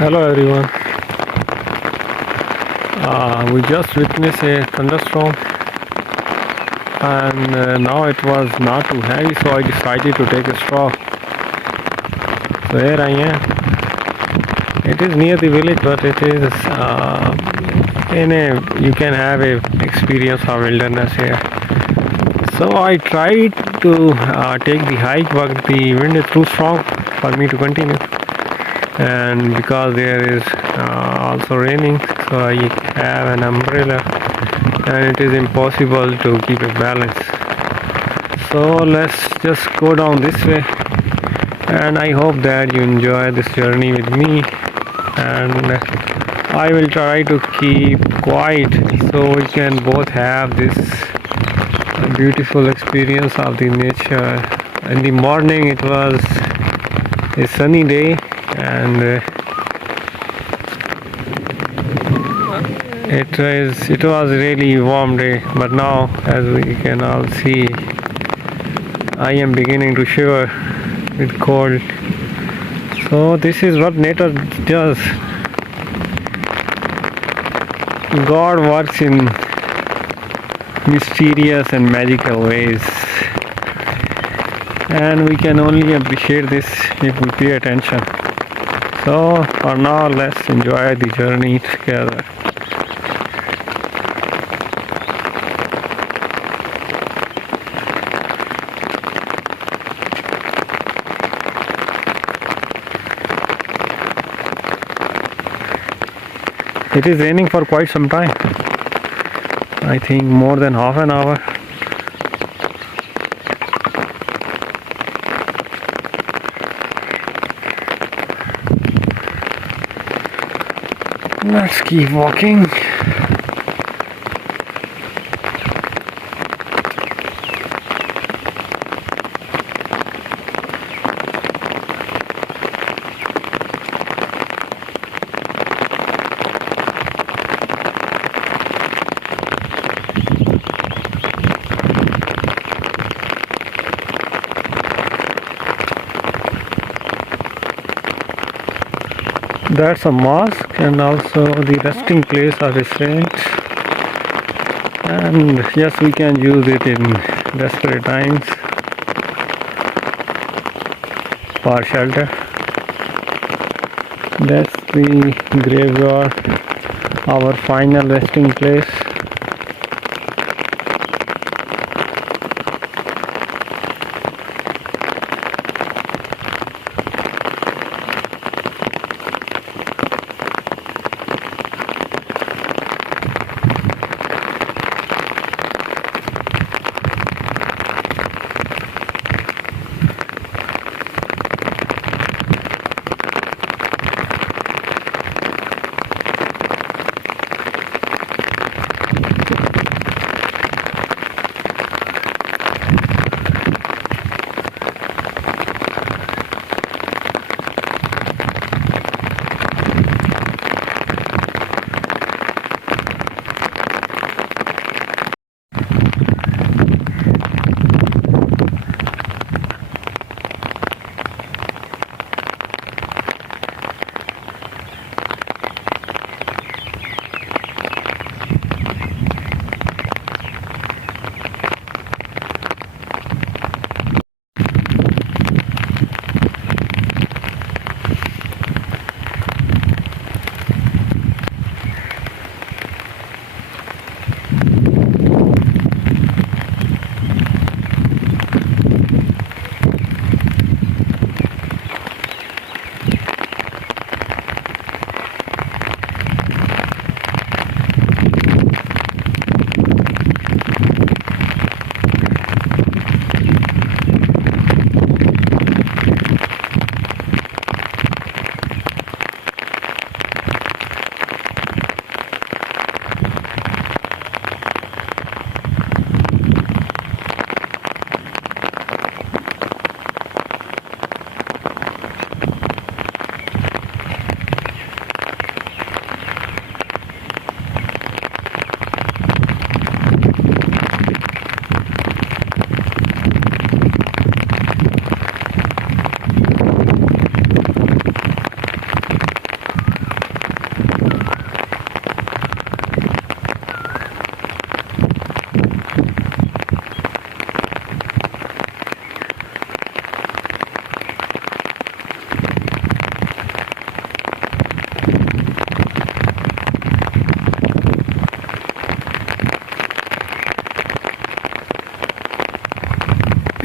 Hello everyone. We just witnessed a thunderstorm, and now it was not too heavy, so I decided to take a stroll. So here I am. It is near the village, but it is you can have a experience of wilderness here. So I tried to take the hike, but the wind is too strong for me to continue. And because there is also raining, so I have an umbrella and it is impossible to keep a balance. So let's just go down this way, and I hope that you enjoy this journey with me, and I will try to keep quiet so we can both have this beautiful experience of the nature. In the morning it was a sunny day, and it was really warm day, but now, as we can all see, I am beginning to shiver with cold. So this is what nature does. God works in mysterious and magical ways, and we can only appreciate this if we pay attention. So for now, let's enjoy the journey together. It is raining for quite some time. I think more than half an hour. Let's keep walking. That's a mosque and also the resting place of a saint, and yes, we can use it in desperate times for shelter. That's the graveyard, our final resting place.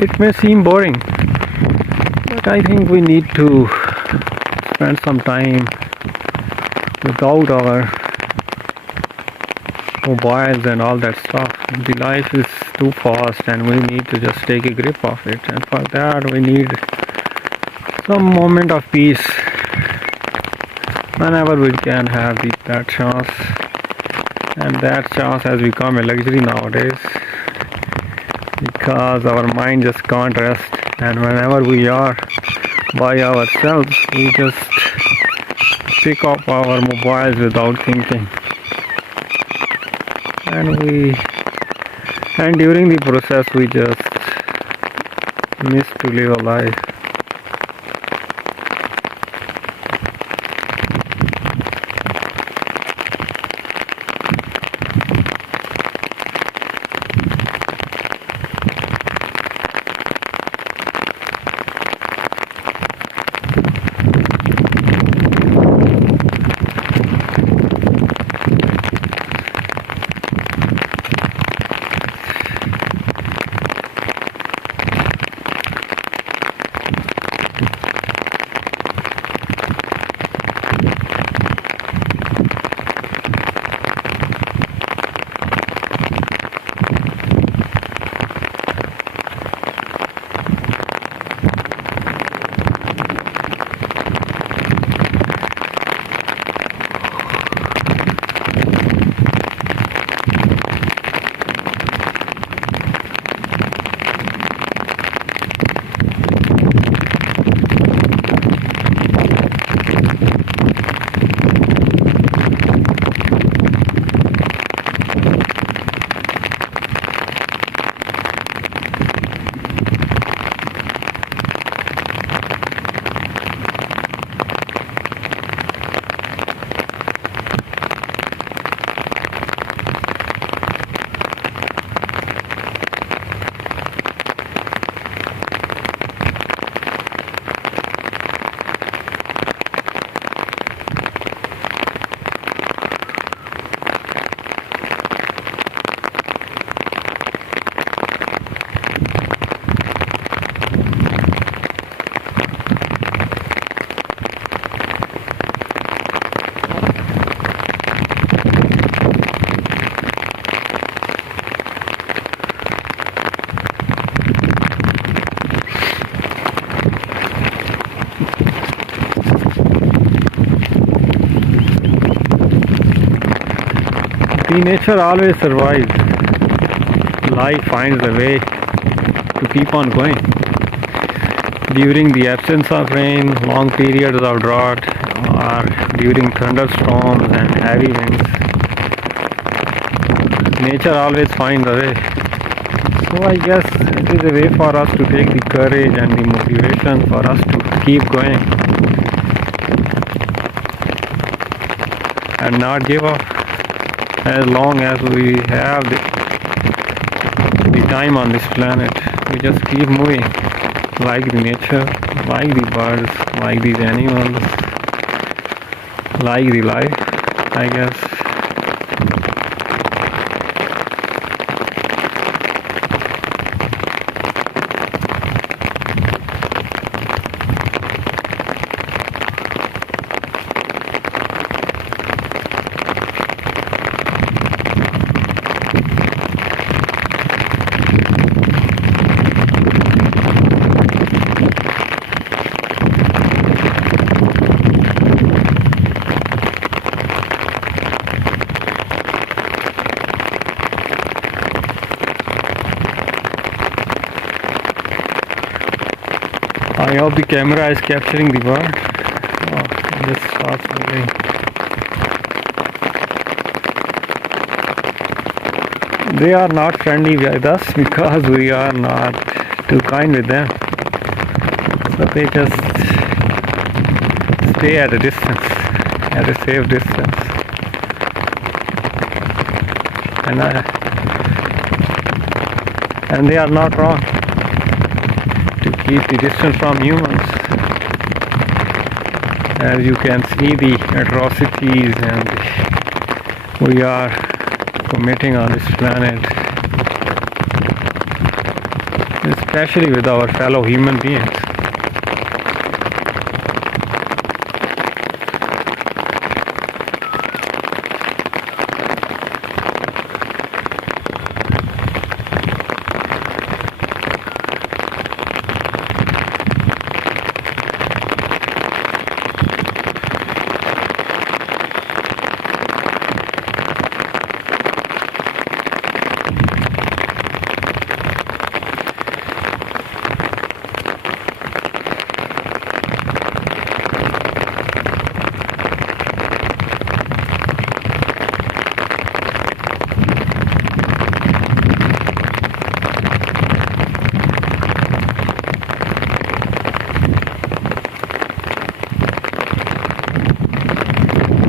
it may seem boring, but I think we need to spend some time without our mobiles and all that stuff. The life is too fast and we need to just take a grip of it, and for that we need some moment of peace whenever we can have that chance. And that chance has become a luxury nowadays because our mind just can't rest, and whenever we are by ourselves we just pick up our mobiles without thinking, and during the process we just miss to live a life. The nature always survives. Life finds a way to keep on going. During the absence of rain, long periods of drought, or during thunderstorms and heavy winds, nature always finds a way. So I guess it is a way for us to take the courage and the motivation for us to keep going and not give up. As long as we have the time on this planet, we just keep moving, like the nature, like the birds, like these animals, like the life, I guess. I hope the camera is capturing the bird. Oh, this starts moving. They are not friendly with us because we are not too kind with them. So they just stay at a distance, at a safe distance. And they are not wrong to keep the distance from humans. As you can see the atrocities and we are committing on this planet. This especially with our fellow human beings.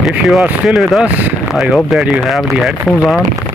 If you are still with us, I hope that you have the headphones on.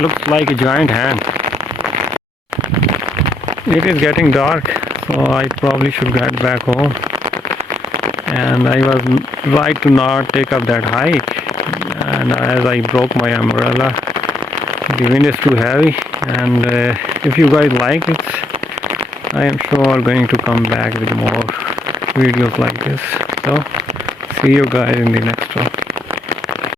Looks like a giant hand. It is getting dark, so I probably should get back home. And I was right to not take up that hike. And as I broke my umbrella, the wind is too heavy. And if you guys like it, I am sure going to come back with more videos like this. So see you guys in the next one.